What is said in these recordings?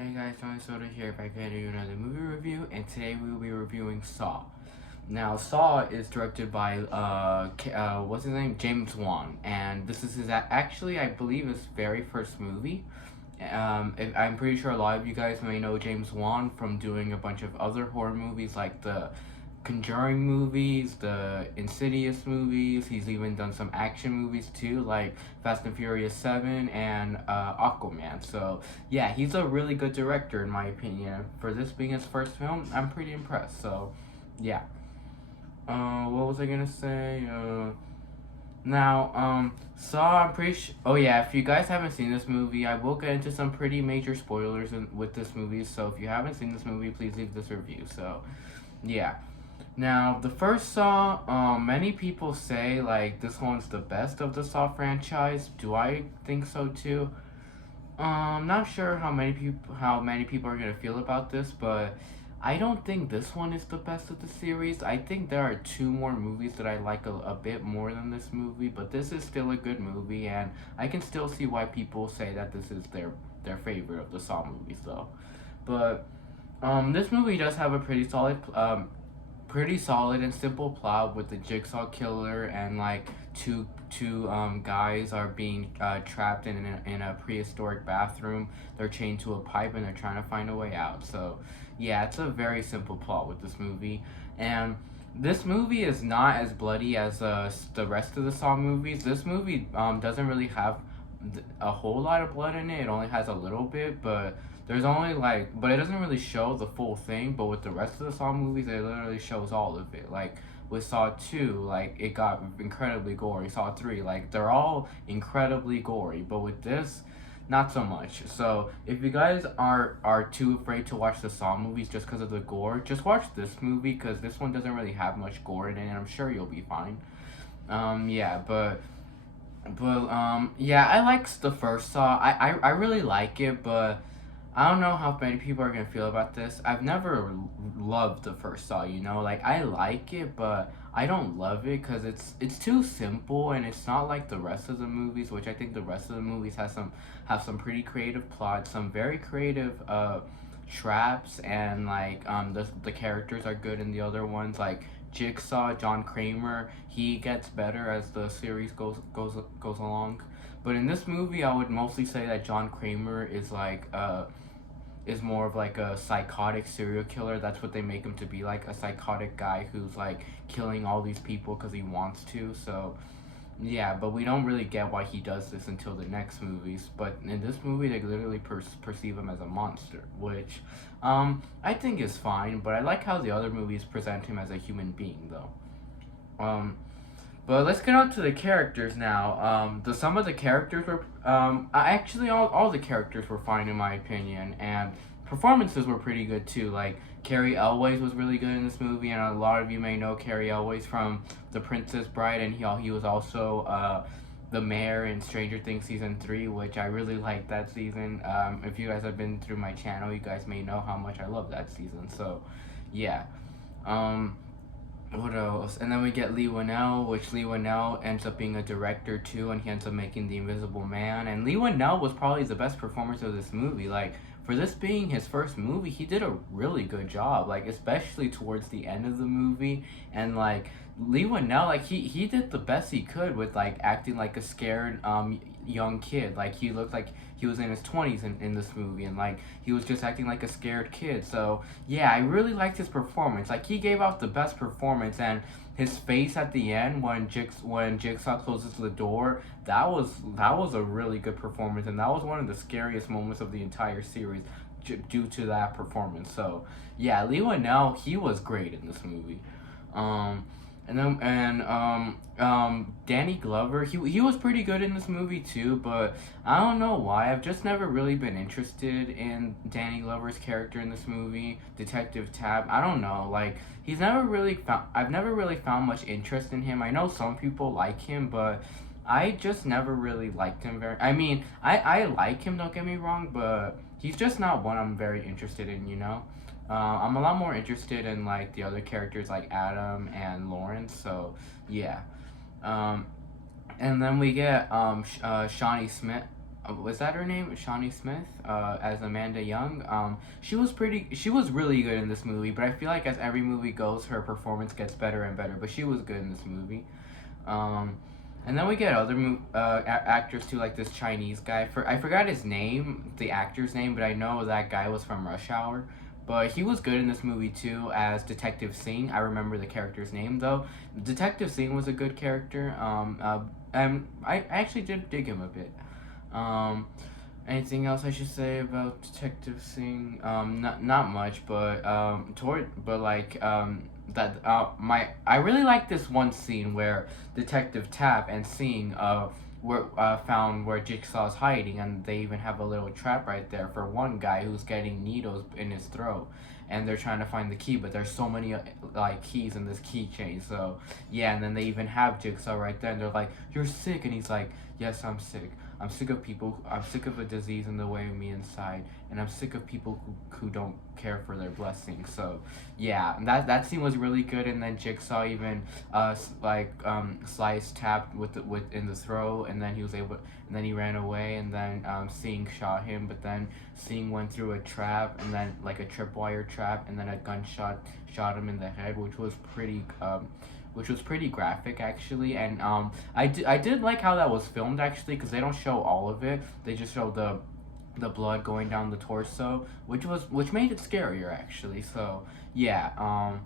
Hey guys, Tony Soda here back at you another movie review, and today we will be reviewing Saw. Now, Saw is directed by what's his name, James Wan, and this is actually, I believe, his very first movie. I'm pretty sure a lot of you guys may know James Wan from doing a bunch of other horror movies like the Conjuring movies, the Insidious movies. He's even done some action movies too, like Fast and Furious 7 and Aquaman. So, yeah, he's a really good director in my opinion. For this being his first film, I'm pretty impressed. So, yeah. What was I gonna say? Saw, I'm pretty oh yeah, if you guys haven't seen this movie, I will get into some pretty major spoilers with this movie, so if you haven't seen this movie, please leave this review, so, yeah. Now, the first Saw, many people say, like, this one's the best of the Saw franchise. Do I think so, too? Not sure how many people are gonna feel about this, but I don't think this one is the best of the series. I think there are two more movies that I like a bit more than this movie, but this is still a good movie, and I can still see why people say that this is their favorite of the Saw movies, though. But this movie does have a pretty solid and simple plot with the jigsaw killer and like two guys are being trapped in a prehistoric bathroom. They're chained to a pipe and they're trying to find a way out. So yeah, it's a very simple plot with this movie, and this movie is not as bloody as the rest of the Saw movies. This movie doesn't really have a whole lot of blood in it. It only has a little bit, but there's only but it doesn't really show the full thing. But with the rest of the Saw movies, it literally shows all of it. Like with Saw 2, like it got incredibly gory. Saw 3, like they're all incredibly gory. But with this, not so much. So if you guys are too afraid to watch the Saw movies just because of the gore, just watch this movie because this one doesn't really have much gore in it, and I'm sure you'll be fine. Yeah, yeah, I like the first Saw. I really like it, but I don't know how many people are gonna feel about this. I've never loved the first Saw, like I like it, but I don't love it because it's too simple and it's not like the rest of the movies, which I think the rest of the movies have some pretty creative plots, some very creative traps, and like the characters are good in the other ones, like Jigsaw, John Kramer, he gets better as the series goes along. But in this movie, I would mostly say that John Kramer is more of like a psychotic serial killer. That's what they make him to be, like a psychotic guy who's like killing all these people because he wants to. So yeah, but we don't really get why he does this until the next movies. But in this movie, they literally perceive him as a monster, which I think is fine. But I like how the other movies present him as a human being, though. But let's get on to the characters now. Some of the characters were actually all the characters were fine in my opinion, and performances were pretty good too. Like Carrie Elways was really good in this movie, and a lot of you may know Carrie Elways from The Princess Bride, and he was also the mayor in Stranger Things season 3, which I really liked that season. If you guys have been through my channel, you guys may know how much I love that season. So, yeah. What else? And then we get Lee Winnell, which Lee Winnell ends up being a director too, and he ends up making The Invisible Man. And Lee Winnell was probably the best performance of this movie. Like, for this being his first movie, he did a really good job, like, especially towards the end of the movie. And, like, Lee Winnell, like, he did the best he could with, like, acting like a scared young kid. Like, he looked like he was in his 20s in this movie, and like he was just acting like a scared kid. So yeah, I really liked his performance. Like, he gave out the best performance, and his face at the end when Jigsaw closes the door, that was a really good performance, and that was one of the scariest moments of the entire series due to that performance. So yeah, Lee Winnell, he was great in this movie. Danny Glover, he was pretty good in this movie too, but I don't know why. I've just never really been interested in Danny Glover's character in this movie, Detective Tab. I don't know, like I've never really found much interest in him. I know some people like him, but I just never really liked him very. I mean, I like him, don't get me wrong, but he's just not one I'm very interested in. I'm a lot more interested in like the other characters like Adam and Lawrence. So yeah, and then we get Shawnee Smith. was that her name? Shawnee Smith, as Amanda Young. She was really good in this movie, but I feel like as every movie goes, her performance gets better and better. But she was good in this movie. Um, and then we get other actors too, like this Chinese guy. I forgot his name, the actor's name, but I know that guy was from Rush Hour. But he was good in this movie too as Detective Singh. I remember the character's name though. Detective Singh was a good character. And I actually did dig him a bit. Um, Anything else I should say about Detective Singh? Not much, but I really like this one scene where Detective Tap and Singh were found where Jigsaw's hiding, and they even have a little trap right there for one guy who's getting needles in his throat, and they're trying to find the key, but there's so many like keys in this keychain. So yeah, and then they even have Jigsaw right there, and they're like, "You're sick," and he's like, "Yes, I'm sick. I'm sick of people. I'm sick of a disease in the way of me inside, and I'm sick of people who don't care for their blessings." So, yeah, and that scene was really good. And then Jigsaw even sliced tapped with in the throat, and then he was able, and then he ran away, and then Singh shot him, but then Singh went through a trap, and then like a tripwire trap, and then a gunshot shot him in the head, which was pretty graphic actually. And I did like how that was filmed actually, because they don't show all of it, they just show the blood going down the torso, which made it scarier actually. So yeah.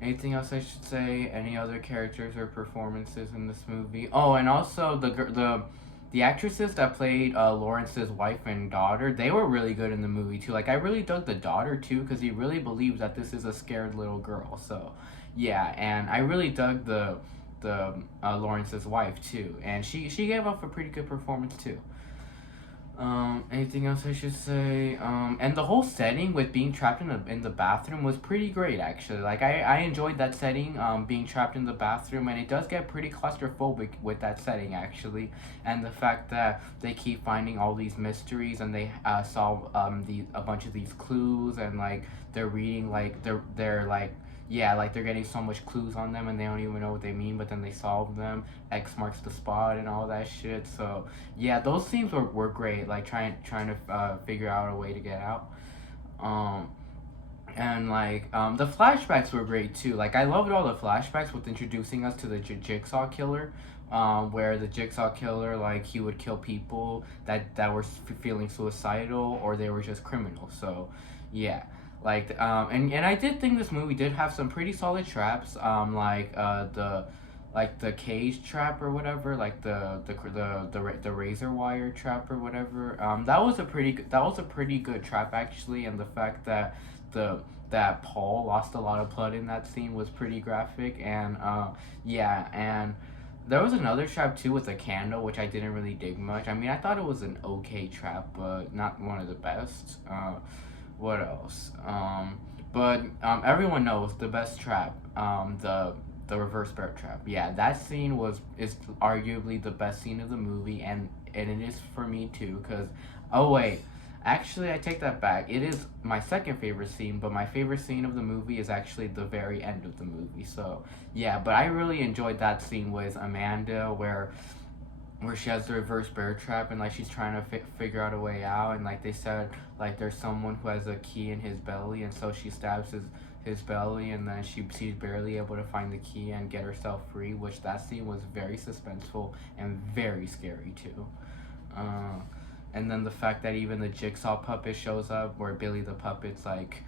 Anything else I should say? Any other characters or performances in this movie? Oh, and also the actresses that played Lawrence's wife and daughter, they were really good in the movie too. Like I really dug the daughter too, because he really believes that this is a scared little girl. So yeah, and I really dug the Lawrence's wife too, and she gave off a pretty good performance too. Anything else I should say? And the whole setting with being trapped in the bathroom was pretty great actually. Like I enjoyed that setting, being trapped in the bathroom, and it does get pretty claustrophobic with that setting actually. And the fact that they keep finding all these mysteries, and they solve a bunch of these clues, and like they're reading, like they're like, yeah, like they're getting so much clues on them and they don't even know what they mean, but then they solve them. X marks the spot and all that shit. So yeah, those scenes were great. Like trying to figure out a way to get out. Um, and the flashbacks were great too. Like I loved all the flashbacks with introducing us to the Jigsaw killer. Where the Jigsaw killer, like he would kill people that were feeling suicidal, or they were just criminals. So yeah. And I did think this movie did have some pretty solid traps, the cage trap or whatever, like the razor wire trap or whatever. That was a pretty good trap actually, and the fact that that Paul lost a lot of blood in that scene was pretty graphic. And yeah, and there was another trap too with a candle, which I didn't really dig much. I mean, I thought it was an okay trap, but not one of the best. What else? Everyone knows the best trap, the reverse bear trap. Yeah, that scene is arguably the best scene of the movie, and it is for me too. Cause, oh wait, actually I take that back. It is my second favorite scene, but my favorite scene of the movie is actually the very end of the movie. So yeah, but I really enjoyed that scene with Amanda where she has the reverse bear trap, and like she's trying to figure out a way out, and like they said, like there's someone who has a key in his belly, and so she stabs his belly, and then she's barely able to find the key and get herself free, which that scene was very suspenseful and very scary too. And then the fact that even the Jigsaw puppet shows up, where Billy the puppet's like,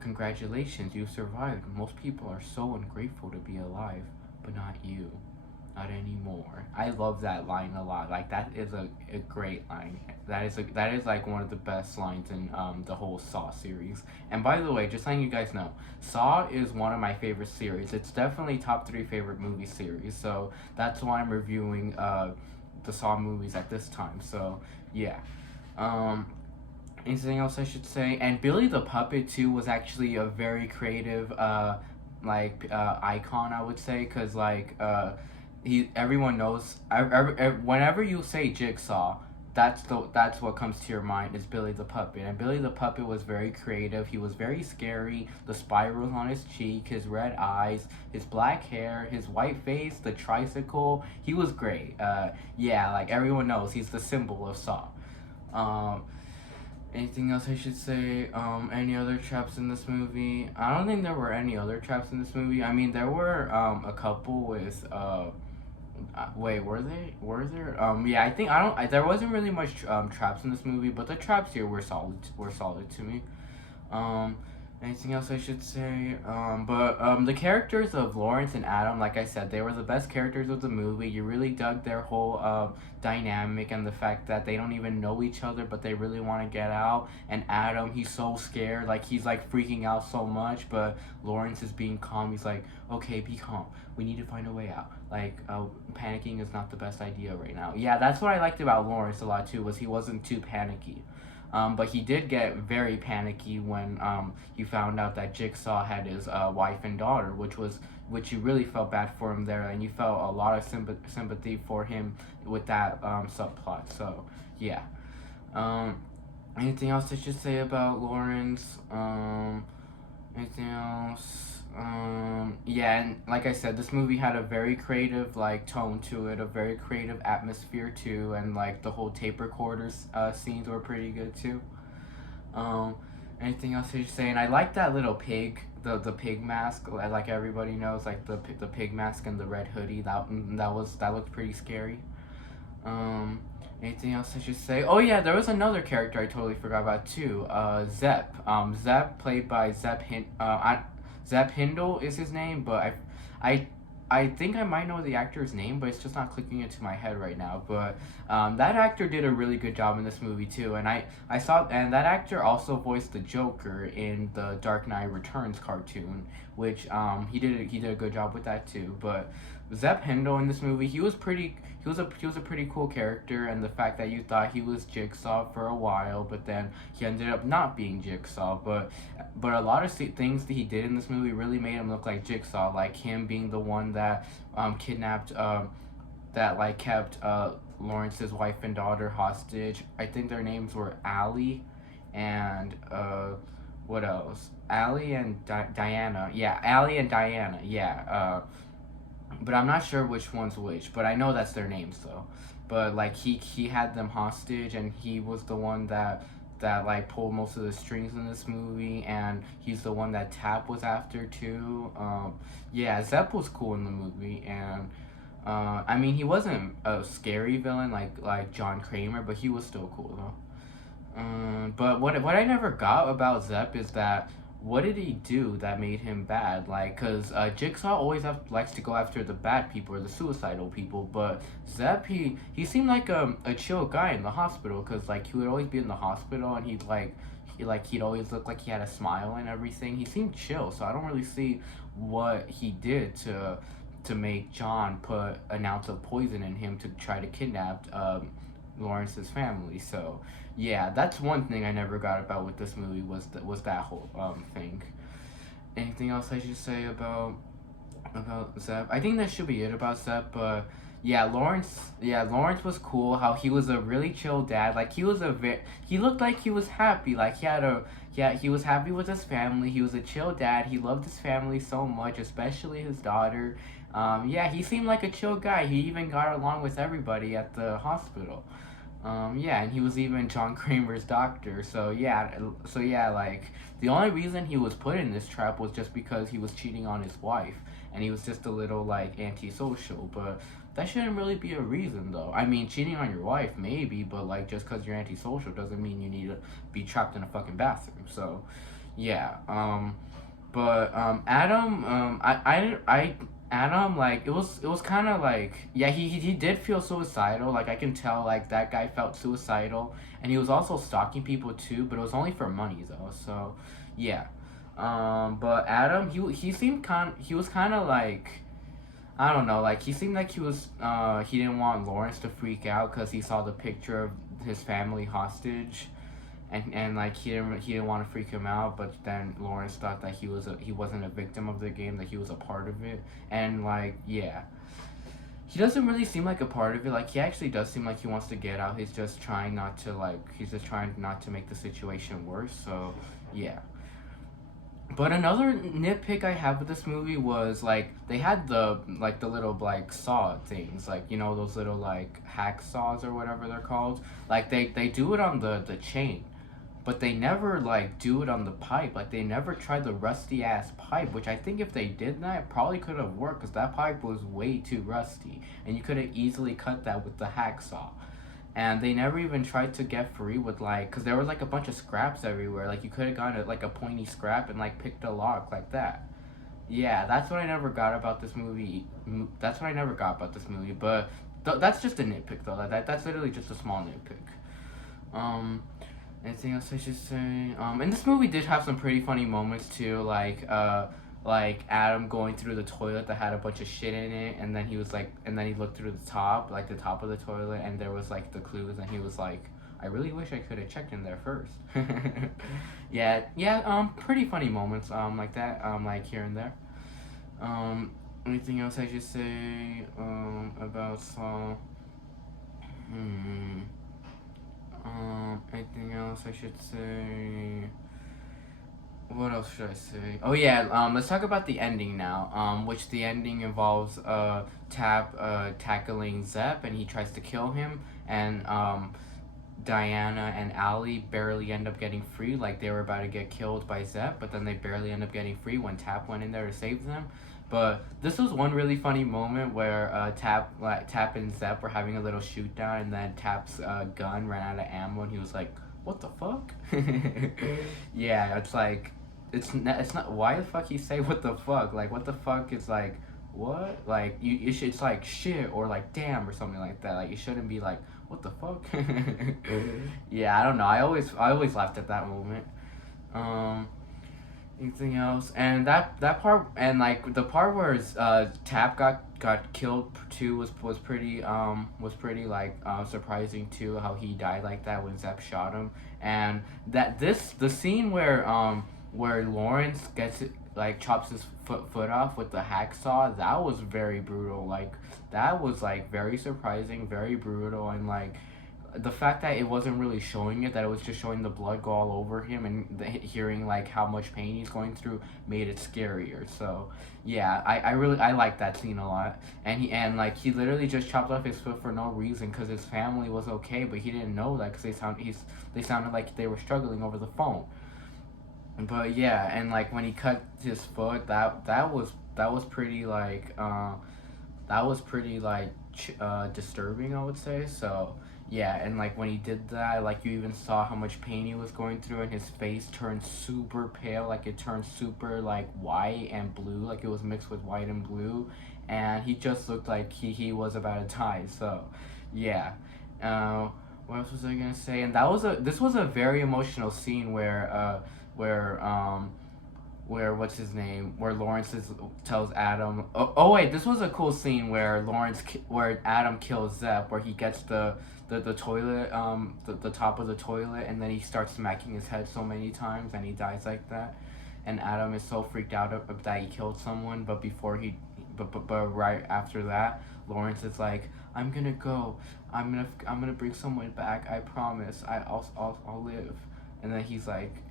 "Congratulations, you survived. Most people are so ungrateful to be alive, but not you. Not anymore." I love that line a lot. Like that is a great line. That is like one of the best lines in the whole Saw series. And by the way, just letting you guys know, Saw is one of my favorite series. It's definitely top 3 favorite movie series. So that's why I'm reviewing the Saw movies at this time. So yeah. Anything else I should say? And Billy the Puppet too was actually a very creative icon, I would say, because everyone knows, whenever you say Jigsaw, that's what comes to your mind is Billy the Puppet. And Billy the Puppet was very creative. He was very scary. The spirals on his cheek, his red eyes, his black hair, his white face, the tricycle. He was great. Yeah, like everyone knows, he's the symbol of Saw. Um, Anything else I should say? Any other traps in this movie? I don't think there were any other traps in this movie. I mean, there were a couple with wait, were they? Were there? Yeah, I think I don't. There wasn't really much traps in this movie, but the traps here were solid. Were solid to me. Um, Anything else I should say? But the characters of Lawrence and Adam, like I said, they were the best characters of the movie. You really dug their whole dynamic and the fact that they don't even know each other, but they really want to get out. And Adam, he's so scared, like he's like freaking out so much, but Lawrence is being calm. He's like, okay, be calm. We need to find a way out. Like, panicking is not the best idea right now. Yeah, that's what I liked about Lawrence a lot too. Was he wasn't too panicky. But he did get very panicky when he found out that Jigsaw had his wife and daughter, which you really felt bad for him there, and you felt a lot of sympathy for him with that subplot. So yeah. Um, Anything else I should say about Lawrence? Anything else? Yeah, and like I said, this movie had a very creative like tone to it, a very creative atmosphere too, and like the whole tape recorders scenes were pretty good too. Um, Anything else I should say? And I like that little pig, the pig mask. Like everybody knows, like the pig mask and the red hoodie. That looked pretty scary. Um, Anything else I should say? Oh yeah, there was another character I totally forgot about too. Zepp. Zepp played by Zepp Hindle is his name, but I, I think I might know the actor's name, but it's just not clicking into my head right now. But that actor did a really good job in this movie too, and I saw and that actor also voiced the Joker in the Dark Knight Returns cartoon, which he did a good job with that too. But Zepp Hindle in this movie, he was a pretty cool character, and the fact that you thought he was Jigsaw for a while, but then he ended up not being Jigsaw. But a lot of things that he did in this movie really made him look like Jigsaw, like him being the one that kidnapped that like kept Lawrence's wife and daughter hostage. I think their names were Allie and what else? Allie and Diana. Yeah, Allie and Diana. Yeah. But I'm not sure which one's which. But I know that's their names though. But like he had them hostage, and he was the one that like pulled most of the strings in this movie, and he's the one that Tap was after too. Yeah, Zepp was cool in the movie, and I mean he wasn't a scary villain like John Kramer, but he was still cool though. But what I never got about Zepp is that what did he do that made him bad? Like, cause Jigsaw always likes to go after the bad people or the suicidal people, but Zepp he seemed like a chill guy in the hospital, cause like he would always be in the hospital, and he'd always look like he had a smile and everything. He seemed chill, so I don't really see what he did to make John put an ounce of poison in him to try to kidnap Lawrence's family. So yeah, that's one thing I never got about with this movie was that whole thing. Anything else I should say about Zepp? I think that should be it about Zepp. But yeah, Lawrence was cool. How he was a really chill dad. Like he looked like he was happy. Like he was happy with his family. He was a chill dad. He loved his family so much, especially his daughter. Yeah, he seemed like a chill guy. He even got along with everybody at the hospital. Yeah, and he was even John Kramer's doctor. So yeah, like the only reason he was put in this trap was just because he was cheating on his wife, and he was just a little like antisocial. But that shouldn't really be a reason, though. I mean, cheating on your wife maybe, but like just because you're antisocial doesn't mean you need to be trapped in a fucking bathroom. So, yeah. Adam, Adam, like it was kind of like yeah he did feel suicidal, like I can tell like that guy felt suicidal, and he was also stalking people too, but it was only for money though. So yeah. But Adam, he was kind of like I don't know, like he seemed like he didn't want Lawrence to freak out because he saw the picture of his family hostage, and like he didn't want to freak him out, but then Lawrence thought that he wasn't a victim of the game, that he was a part of it, and like yeah, he doesn't really seem like a part of it. Like he actually does seem like he wants to get out. He's just trying not to make the situation worse. So yeah. But another nitpick I have with this movie was like they had the little like saw things, like you know those little like hack saws or whatever they're called. Like they do it on the chain, but they never like do it on the pipe. Like they never tried the rusty ass pipe, which I think if they did that, it probably could have worked because that pipe was way too rusty, and you could have easily cut that with the hacksaw. And they never even tried to get free with like, cause there was like a bunch of scraps everywhere. Like you could have gone to like a pointy scrap and like picked a lock like that. Yeah, that's what I never got about this movie. That's what I never got about this movie. But that's just a nitpick though. That's literally just a small nitpick. Um, Anything else I should say? And this movie did have some pretty funny moments too, like Adam going through the toilet that had a bunch of shit in it, and then he was like, and then he looked through the top, like the top of the toilet, and there was like the clues, and he was like, I really wish I could have checked in there first. Yeah, yeah, pretty funny moments, like that, like here and there. Anything else I should say, about Saul? Hmm. Anything else I should say? What else should I say? Oh yeah, let's talk about the ending now. Which the ending involves Tap tackling Zepp, and he tries to kill him, and Diana and Allie barely end up getting free. Like they were about to get killed by Zepp, but then they barely end up getting free when Tap went in there to save them. But this was one really funny moment where Tap and Zepp were having a little shoot down, and then Tap's gun ran out of ammo, and he was like, "What the fuck?" Yeah, it's like, it's not. Why the fuck you say what the fuck? Like what the fuck is like what? Like you should, it's like shit or like damn or something like that. Like you shouldn't be like what the fuck. Yeah, I don't know. I always laughed at that moment. Um, Anything else? And that part, and like the part where Tap got killed too was pretty like surprising too, how he died like that when Zepp shot him. And the scene where Lawrence gets like chops his foot off with the hacksaw, that was very brutal. Like that was like very surprising, very brutal, and like the fact that it wasn't really showing it, that it was just showing the blood go all over him, and hearing like how much pain he's going through made it scarier. So yeah, I really I like that scene a lot. And like he literally just chopped off his foot for no reason because his family was okay, but he didn't know that because they sounded like they were struggling over the phone. But yeah, and like when he cut his foot, that was pretty like that was pretty like disturbing, I would say. So yeah, and like when he did that, like you even saw how much pain he was going through, and his face turned super pale, like it turned super like white and blue, like it was mixed with white and blue, and he just looked like he was about to die. So yeah. uh, what else was I gonna say? And this was a very emotional scene where where what's his name, where tells Adam, oh wait, this was a cool scene where where Adam kills Zepp, where he gets the toilet, the top of the toilet, and then he starts smacking his head so many times and he dies like that. And Adam is so freaked out that he killed someone, but but right after that, Lawrence is like, I'm gonna go, I'm gonna bring someone back, I promise, I'll live. And then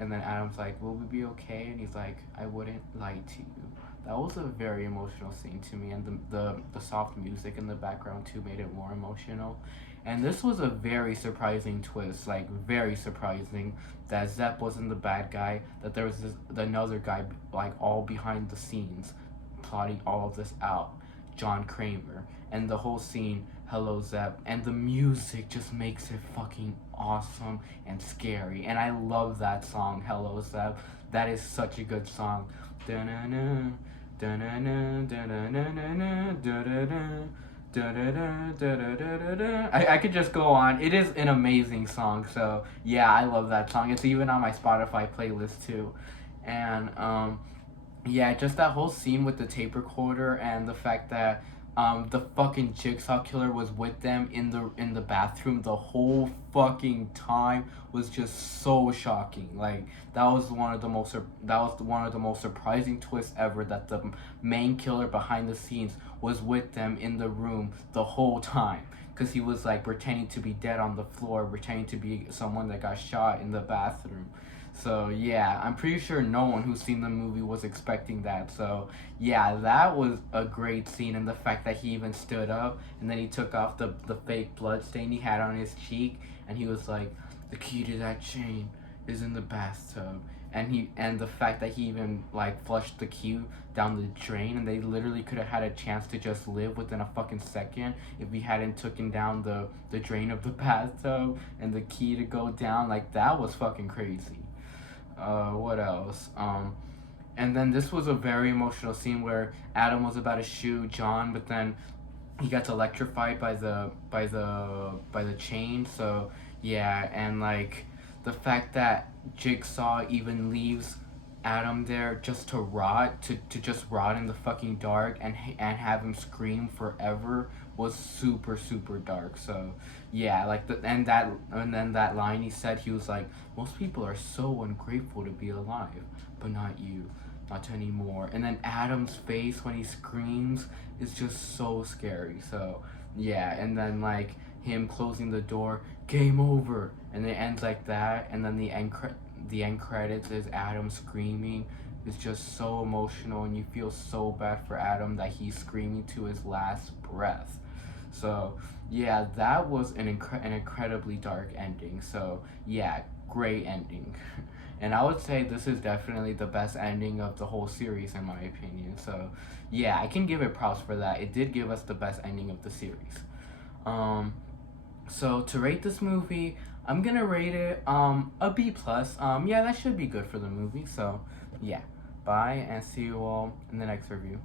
and then Adam's like, will we be okay? And he's like, I wouldn't lie to you. That was a very emotional scene to me, and the soft music in the background too made it more emotional. And this was a very surprising twist, like very surprising, that Zepp wasn't the bad guy, that there was another guy like all behind the scenes, plotting all of this out, John Kramer, and the whole scene, Hello Zepp, and the music just makes it fucking awesome and scary. And I love that song, Hello Zepp. That is such a good song. Da-na-na, da-na-na, da-na-na-na, da-da-da. I could just go on. It is an amazing song. So yeah, I love that song. It's even on my Spotify playlist too. And yeah, just that whole scene with the tape recorder, and the fact that the fucking jigsaw killer was with them in the bathroom the whole fucking time was just so shocking. Like that was one of the most surprising twists ever, that the main killer behind the scenes was with them in the room the whole time, because he was like pretending to be dead on the floor, pretending to be someone that got shot in the bathroom. So yeah, I'm pretty sure no one who's seen the movie was expecting that. So yeah, that was a great scene, and the fact that he even stood up and then he took off the fake blood stain he had on his cheek, and he was like, "The key to that chain is in the bathtub." And the fact that he even like flushed the key down the drain, and they literally could have had a chance to just live within a fucking second if he hadn't taken down the drain of the bathtub and the key to go down. Like, that was fucking crazy. What else? And then this was a very emotional scene where Adam was about to shoot John, but then he gets electrified by the chain. So yeah, and like the fact that Jigsaw even leaves Adam there just to rot, to just rot in the fucking dark, and have him scream forever was super super dark. So yeah, like and then that line he said, he was like, most people are so ungrateful to be alive, but not you, not anymore. And then Adam's face when he screams is just so scary. So yeah, and then like him closing the door, game over, and it ends like that, and then the end credits is Adam screaming. It's just so emotional, and you feel so bad for Adam that he's screaming to his last breath. So yeah, that was an incredibly dark ending. So yeah, great ending. And I would say this is definitely the best ending of the whole series in my opinion. So yeah, I can give it props for that. It did give us the best ending of the series. Um, so to rate this movie, I'm gonna rate it a B plus. Yeah, that should be good for the movie. So yeah, bye and see you all in the next review.